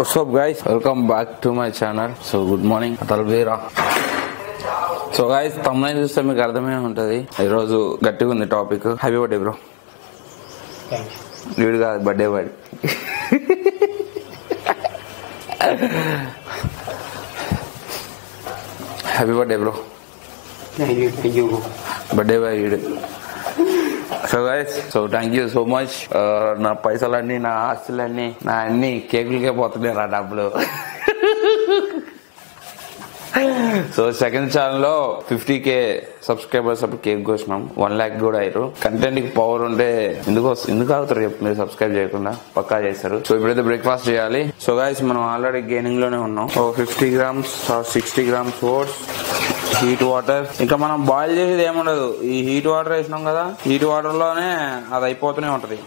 What's up guys, welcome back to my channel. So good morning Atalveera. So guys, thumbnail చూస్తే మీకు అర్థమే ఉంటది. ఈ రోజు గట్టిగా ఉంది topic. Happy birthday bro. Thank you. వీడు కాదు birthday boy. Happy birthday bro. Thank you. Birthday boy వీడు. So guys, so thank you so much. నా పైసలన్నీ, నా ఆస్తులన్నీ, నా అన్ని కేకులకే పోతున్నాయి రా డబ్బులు. సో సెకండ్ ఛానల్లో 50K సబ్స్క్రైబర్స్ అప్పుడు కేక్ కోసినాం. 1 lakh కూడా అయ్యారు. కంటెంట్ కి పవర్ ఉంటే ఎందుకు అవుతారు మీరు సబ్స్క్రైబ్ చేయకుండా? పక్కా చేస్తారు. సో ఇప్పుడైతే బ్రేక్ఫాస్ట్ చేయాలి. సో గైస్, మనం ఆల్రెడీ గెయినింగ్ లోనే ఉన్నాం. 50 grams 60 grams oats, heat water. ఇంకా మనం బాయిల్ చేసేది ఏముండదు. ఈ హీట్ వాటర్ వేసినాం కదా, హీట్ వాటర్ లోనే అది అయిపోతూనే ఉంటది.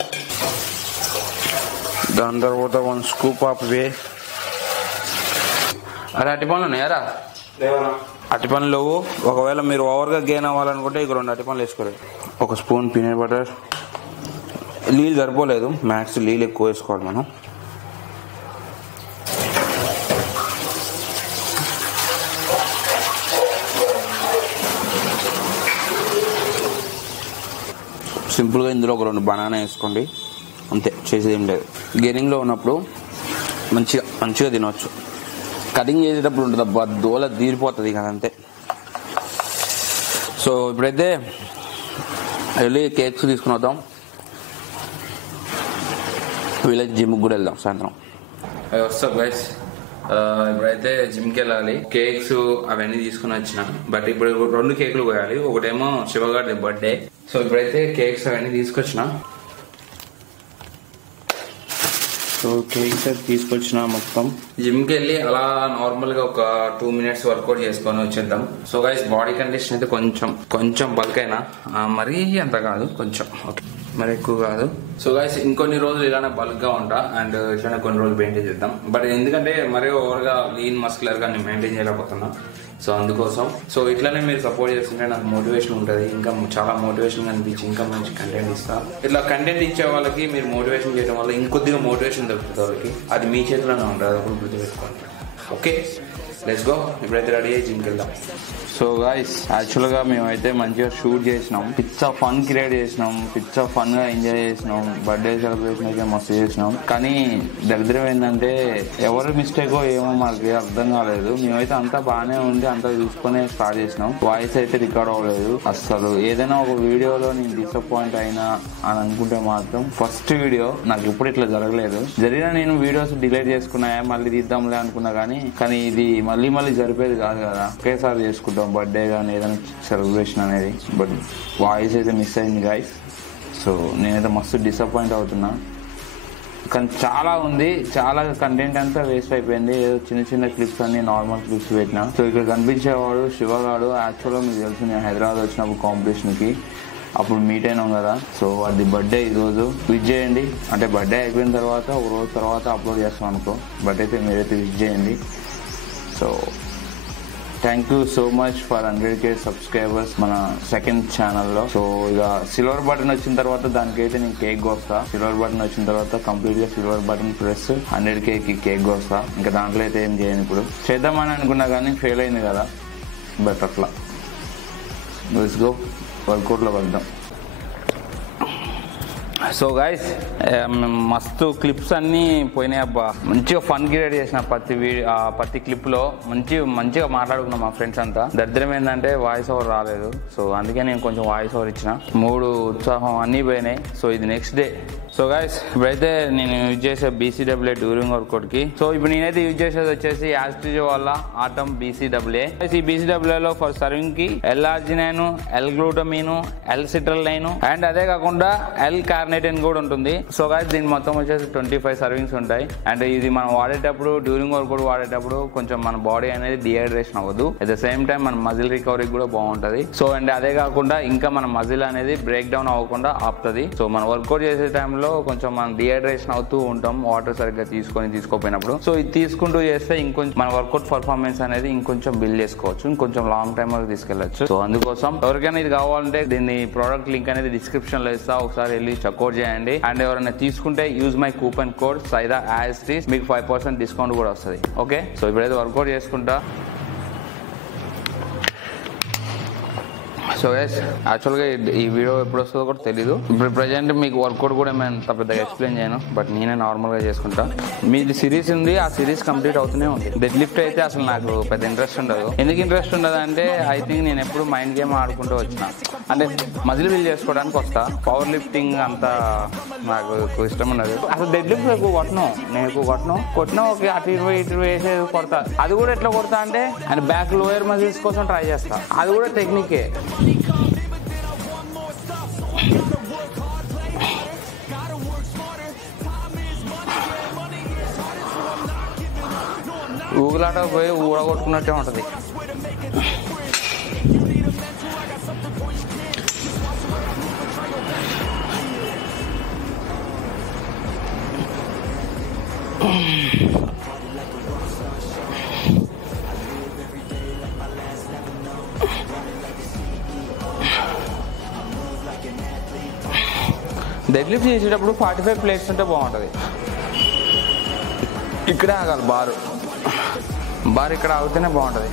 దాని తర్వాత 1 scoop ఆఫ్ వే. అరే అట్టి పనులు ఉన్నాయారా? అట్టి పనులు లేవు. ఒకవేళ మీరు ఓవర్గా గెయిన్ అవ్వాలనుకుంటే ఇక 2 అట్టి పనులు వేసుకోవాలి. 1 స్పూన్ పీనట్ బటర్. నీళ్ళు సరిపోలేదు, మ్యాక్స్ నీళ్ళు ఎక్కువ వేసుకోవాలి మనం. సింపుల్గా ఇందులో ఒక 2 బనానా వేసుకోండి, అంతే. చేసేది ఏం లేదు. గెయినింగ్లో ఉన్నప్పుడు మంచిగా తినవచ్చు. కటింగ్ చేసేటప్పుడు ఉంటుంది అబ్బా, దోల తీరిపోతుంది కదా, అంతే. సో ఇప్పుడైతే వెళ్ళి కేక్స్ తీసుకుని వద్దాం. వీళ్ళకి జిమ్కి కూడా వెళ్దాం సాయంత్రం. వస్తాం గైస్, ఇప్పుడైతే జిమ్కి వెళ్ళాలి. కేక్స్ అవన్నీ తీసుకుని వచ్చిన. బట్ ఇప్పుడు 2 కేకులు పోయాలి. ఒకటేమో శివగాడి బర్త్డే. సో ఇప్పుడైతే కేక్స్ అవన్నీ తీసుకొచ్చిన. సో కేక్స్ తీసుకొచ్చిన మొత్తం. జిమ్కి వెళ్ళి అలా నార్మల్ గా ఒక 2 minutes వర్కౌట్ చేసుకొని వచ్చేద్దాం. సో గైస్, బాడీ కండిషన్ అయితే కొంచెం బల్క్ అయినా, మరీ అంత కాదు, కొంచెం ఓకే, మరి ఎక్కువ కాదు. సో గైస్, ఇంకొన్ని రోజులు ఇలానే బల్క్ గా ఉంటా అండ్ ఇట్లానే కొన్ని రోజులు మెయింటైన్ చేద్దాం. బట్ ఎందుకంటే మరీ ఓవర్ గా లీన్ మస్కులర్ గా నేను మెయింటైన్ చేయలేకపోతున్నా. సో అందుకోసం సో ఇట్లానే మీరు సపోర్ట్ చేస్తుంటే నాకు మోటివేషన్ ఉంటుంది. ఇంకా చాలా మోటివేషన్ అనిపించి ఇంకా మంచి కంటెంట్ ఇస్తా. ఇట్లా కంటెంట్ ఇచ్చే వాళ్ళకి మీరు మోటివేషన్ చేయడం వల్ల ఇంకొద్దిగా మోటివేషన్ దొరుకుతుంది వాళ్ళకి. అది మీ చేతిలోనే ఉంటుంది, అది ఒకటి గుర్తుపెట్టుకోండి. Okay, let's go. ఇప్పుడైతే రెడీ అయ్యి జిమ్కి వెళ్దాం. సో గాయస్, యాక్చువల్ గా మేమైతే మంచిగా షూట్ చేసినాం, పిచ్చ ఫన్ క్రియేట్ చేసినాం, పిచ్చ ఫన్ గా ఎంజాయ్ చేసినాం. బర్త్డే సెలబ్రేషన్ అయితే మస్తు చేసినాం. కానీ దరిద్రం ఏంటంటే ఎవరి మిస్టేకో ఏమో మాకు అర్థం కాలేదు. మేమైతే అంతా బాగానే ఉంది, అంతా చూసుకునే స్టార్ట్ చేసినాం. వాయిస్ అయితే రికార్డ్ అవ్వలేదు అస్సలు. ఏదైనా ఒక వీడియోలో నేను డిసప్పాయింట్ అయినా అని అనుకుంటే మాత్రం ఫస్ట్ వీడియో. నాకు ఇప్పుడు ఇట్లా జరగలేదు. జరిగిన నేను వీడియోస్ డిలీట్ చేసుకున్నాయా, మళ్ళీ తీద్దాంలే అనుకున్నా. కానీ ఇది మళ్ళీ జరిపేది కాదు కదా. ఒకేసారి చేసుకుంటాం బర్త్డే కానీ ఏదైనా సెలబ్రేషన్ అనేది. బట్ వాయిస్ అయితే మిస్ అయింది గైస్. సో నేనైతే మస్తు డిసప్పాయింట్ అవుతున్నా. కానీ చాలా ఉంది, చాలా కంటెంట్ అంతా వేస్ట్ అయిపోయింది. ఏదో చిన్న క్లిప్స్ అన్ని నార్మల్ క్లిప్స్ పెట్టినా. సో ఇక్కడ కనిపించేవాడు శివగాడు. యాక్చువల్గా మీకు తెలుసు, నేను హైదరాబాద్ వచ్చినప్పుడు కాంపిటీషన్కి అప్పుడు మీట్ అయినాం కదా. సో అది బర్త్డే ఈరోజు. విష్ చేయండి. అంటే బర్త్డే అయిపోయిన తర్వాత ఒక రోజు తర్వాత అప్లోడ్ చేస్తాం అనుకో. బట్ అయితే మీరైతే విష్ చేయండి. So thank you so much for 100K subscribers మన సెకండ్ ఛానల్లో. సో ఇక సిల్వర్ బటన్ వచ్చిన తర్వాత దానికైతే నేను కేక్ కోస్తా. సిల్వర్ బటన్ వచ్చిన తర్వాత కంప్లీట్ గా సిల్వర్ బటన్ ప్లస్ 100K కి కేక్ కోస్తా. ఇంకా దాంట్లో అయితే ఏం చేయను. ఇప్పుడు చేద్దామని అనుకున్నా కానీ ఫెయిల్ అయింది కదా. బట్ అట్లా లెట్స్ గో, వర్కౌట్ లో వెళ్దాం. సో గైస్, మస్తు క్లిప్స్ అన్ని పోయినాయి అబ్బా. మంచిగా ఫన్ క్రియేట్ చేసిన ప్రతి క్లిప్ లో మంచిగా మాట్లాడుకున్నాం మా ఫ్రెండ్స్ అంతా. దరిద్రం ఏంటంటే వాయిస్ ఓవర్ రాలేదు. సో అందుకే నేను కొంచెం వాయిస్ ఓవర్ ఇచ్చిన. మూడు ఉత్సాహం అన్ని పోయినాయి. సో ఇది నెక్స్ట్ డే. సో గైస్, ఇప్పుడైతే నేను యూజ్ చేసే BCAA డ్యూరింగ్ వర్కౌట్ కి. సో ఇప్పుడు నేనైతే యూజ్ చేసేది వచ్చేసి యాస్ట్రిజో వల్ల ఆటమ్ BCAA. ఈ BCAA లో ఫర్ సర్వింగ్ కి L-arginine, L-glutamine, L-citrulline అండ్ అదే కాకుండా L-carnitine కూడా ఉంటుంది. సో గైస్, దీని మొత్తం వచ్చేసి 25 సర్వింగ్స్ ఉంటాయి. అండ్ ఇది మనం వాడేటప్పుడు, డ్యూరింగ్ వర్కౌట్ వాడేటప్పుడు కొంచెం మన బాడీ అనేది డిహైడ్రేషన్ అవ్వదు. అట్ ద సేమ్ టైం మన మజిల్ రికవరీ కూడా బాగుంటది. సో అండ్ అదే కాకుండా ఇంకా మన మజిల్ అనేది బ్రేక్ డౌన్ అవ్వకుండా ఆపుతుంది. సో మనం వర్కౌట్ చేసే టైంలో కొంచెం మనం డిహైడ్రేషన్ అవుతూ ఉంటాం వాటర్ సరిగ్గా తీసుకోపోయినప్పుడు. సో ఇది తీసుకుంటూ చేస్తే ఇంకొంచెం మన వర్కౌట్ పర్ఫార్మెన్స్ అనేది ఇంకొంచెం బిల్డ్ చేసుకోవచ్చు, ఇంకొంచెం లాంగ్ టైం వరకు తీసుకెళ్లొచ్చు. సో అందుకోసం ఎవరికైనా ఇది కావాలంటే దీన్ని ప్రోడక్ట్ లింక్ అనేది డిస్క్రిప్షన్ లో ఇస్తా, ఒకసారి వెళ్ళి చెక్ సపోర్ట్ చేయండి. అండ్ ఎవరైనా తీసుకుంటే use my coupon code Saida as మీకు 5% డిస్కౌంట్ కూడా వస్తుంది. ఓకే, సో ఇప్పుడైతే వర్కౌట్ చేసుకుంటా. సో గైస్, యాక్చువల్గా ఈ వీడియో ఎప్పుడు వస్తుందో కూడా తెలీదు. ఇప్పుడు ప్రజెంట్ మీకు వర్కౌట్ కూడా మేము అంత పెద్దగా ఎక్స్ప్లెయిన్ చేయను, బట్ నేనే నార్మల్గా చేసుకుంటా. మీది సిరీస్ ఉంది, ఆ సిరీస్ కంప్లీట్ అవుతూనే ఉంది. డెడ్ లిఫ్ట్ అయితే అసలు నాకు పెద్ద ఇంట్రెస్ట్ ఉండదు. ఎందుకు ఇంట్రెస్ట్ ఉండదు అంటే ఐ థింక్ నేను ఎప్పుడు మైండ్ గేమ్ ఆడుకుంటూ వచ్చిన, అంటే మజిల్ బిల్డ్ చేసుకోవడానికి వస్తా. పవర్ లిఫ్టింగ్ అంతా నాకు ఎక్కువ ఇష్టం ఉండదు. అసలు డెడ్ లిఫ్ట్ ఎక్కువ కొట్టను, నేను ఎక్కువ కొట్టినా ఓకే, అటు 20 వేసేది కొడతా. అది కూడా ఎట్లా కొడతా అంటే అండ్ బ్యాక్ లోయర్ మజిల్స్ కోసం ట్రై చేస్తా. అది కూడా టెక్నికే. ఊగులాట పోయి ఊడగొట్టుకున్నట్టే ఉంటుంది. డెడ్ లిఫ్ట్ చేసేటప్పుడు 45 ప్లేట్స్ ఉంటే బాగుంటుంది. ఇక్కడే ఆగాలి, బార్ ఇక్కడ ఆగితేనే బాగుంటుంది.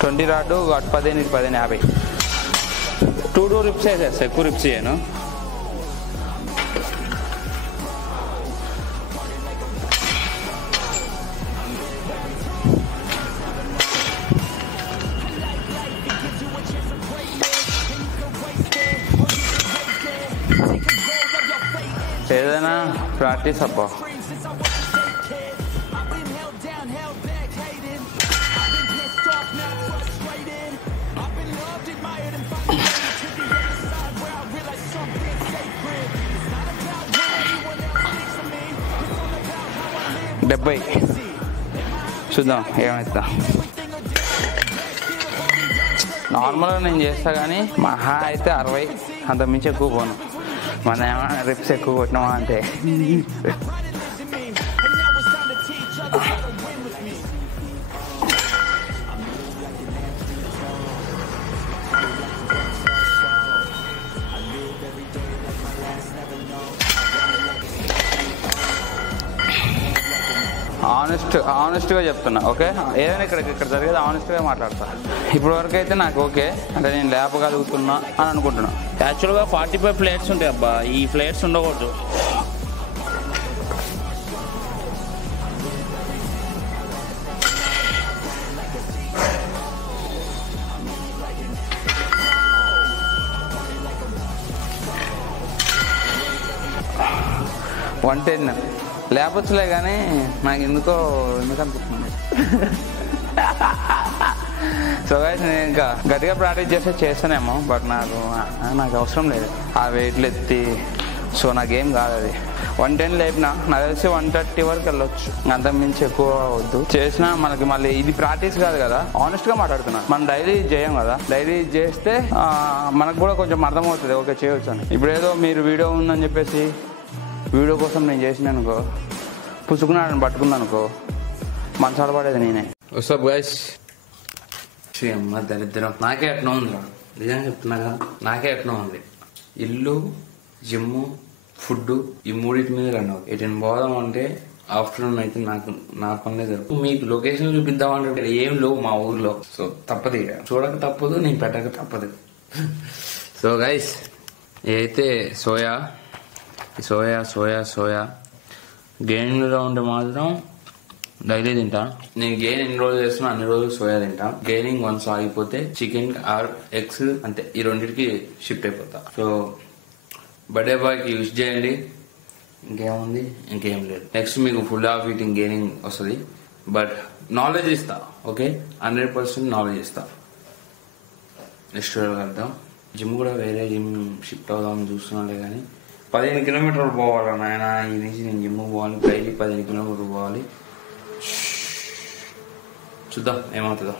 20 రాడ్ 15 50 2 రిప్స్ వేసేస్తా, ఎక్కువ రిప్స్ చేయను. ఏదైనా ప్రాక్టీస్ అబ్బా. డెబ్బై చూద్దాం ఏమైతే. నార్మల్గా నేను చేస్తా కానీ మహా అయితే 60, అంత మించి ఎక్కువ పోను. మన ఏమైనా రిప్స్ ఎక్కువ కొట్టినామా అంటే. ఆనెస్ట్గా చెప్తున్నా, ఓకే? ఏదైనా ఇక్కడ జరిగేది ఆనెస్ట్గా మాట్లాడతా. ఇప్పటి వరకు అయితే నాకు ఓకే, అంటే నేను లేపగలుగుతున్నా అని అనుకుంటున్నా. యాక్చువల్గా 45 ప్లేట్స్ ఉంటాయి అబ్బా, ఈ ప్లేట్స్ ఉండకూడదు. $110 లేపచ్చులే కానీ నాకు ఎందుకు అనిపిస్తుంది. సో గైస్, నేను ఇంకా గట్టిగా ప్రాక్టీస్ చేస్తానేమో, బట్ నాకు అవసరం లేదు ఆ వెయిట్లు ఎత్తి. సో నాకేం కాదు అది. 110 లేపినా నాకు తెలిసి 130 వరకు వెళ్ళొచ్చు, అంత మించి ఎక్కువ వద్దు. చేసినా మనకి మళ్ళీ ఇది ప్రాక్టీస్ కాదు కదా, ఆనెస్ట్గా మాట్లాడుతున్నా. మనం డైలీ చేయం కదా, డైలీ చేస్తే మనకు కూడా కొంచెం అర్థమవుతుంది, ఓకే చేయొచ్చు అని. ఇప్పుడు ఏదో మీరు వీడియో ఉందని చెప్పేసి వీడియో కోసం నేను చేసినానుకో, పుసుకున్నాడని పట్టుకుందనుకో, మంచాలు పడేది నేనే. వాట్సాప్ గైస్, అమ్మ దరిద్రం. నాకే ఎట్లా ఉందిరా, నిజంగా చెప్తున్నా కదా, నాకే ఎట్లా ఉంది. ఇల్లు, జిమ్, ఫుడ్, ఈ మూడింటి మీద రన్ అవుతుంది. ఎటు పోదాం అంటే ఆఫ్టర్నూన్ అయితే నా పనులే జరుగుతుంది. మీకు లొకేషన్ చూపిద్దామంటే ఏం లేవు మా ఊర్లో. సో తప్పదు, ఇక చూడక తప్పదు, నేను పెట్టక తప్పదు. సో గైస్, ఏదైతే సోయా గెయిన్లో ఉంటే మాత్రం డైలీ తింటా. నేను గెయిన్ ఎన్ని రోజులు చేస్తున్నా అన్ని రోజులు సోయా తింటా. గెయినింగ్ వన్స్ ఆగిపోతే చికెన్ ఆర్ ఎగ్స్, అంతే, ఈ రెండింటికి షిఫ్ట్ అయిపోతా. సో బర్త్డే బాయ్కి యూజ్ చేయండి, ఇంకేముంది, ఇంకేం లేదు. నెక్స్ట్ మీకు ఫుల్ ఆఫ్ ఈటింగ్ గెయినింగ్ వస్తుంది, బట్ నాలెడ్జ్ ఇస్తా, ఓకే? 100% నాలెడ్జ్ ఇస్తా. నెక్స్ట్ వెళ్దాం. జిమ్ కూడా వేరే జిమ్ షిఫ్ట్ అవుదామని చూస్తున్నాలే కానీ 15 కిలోమీటర్లు పోవాలి నాయన. ఈ నుంచి నేను జిమ్ పోవాలి, డైలీ 15 కిలోమీటర్లు పోవాలి. చూద్దాం ఏమవుతుందో.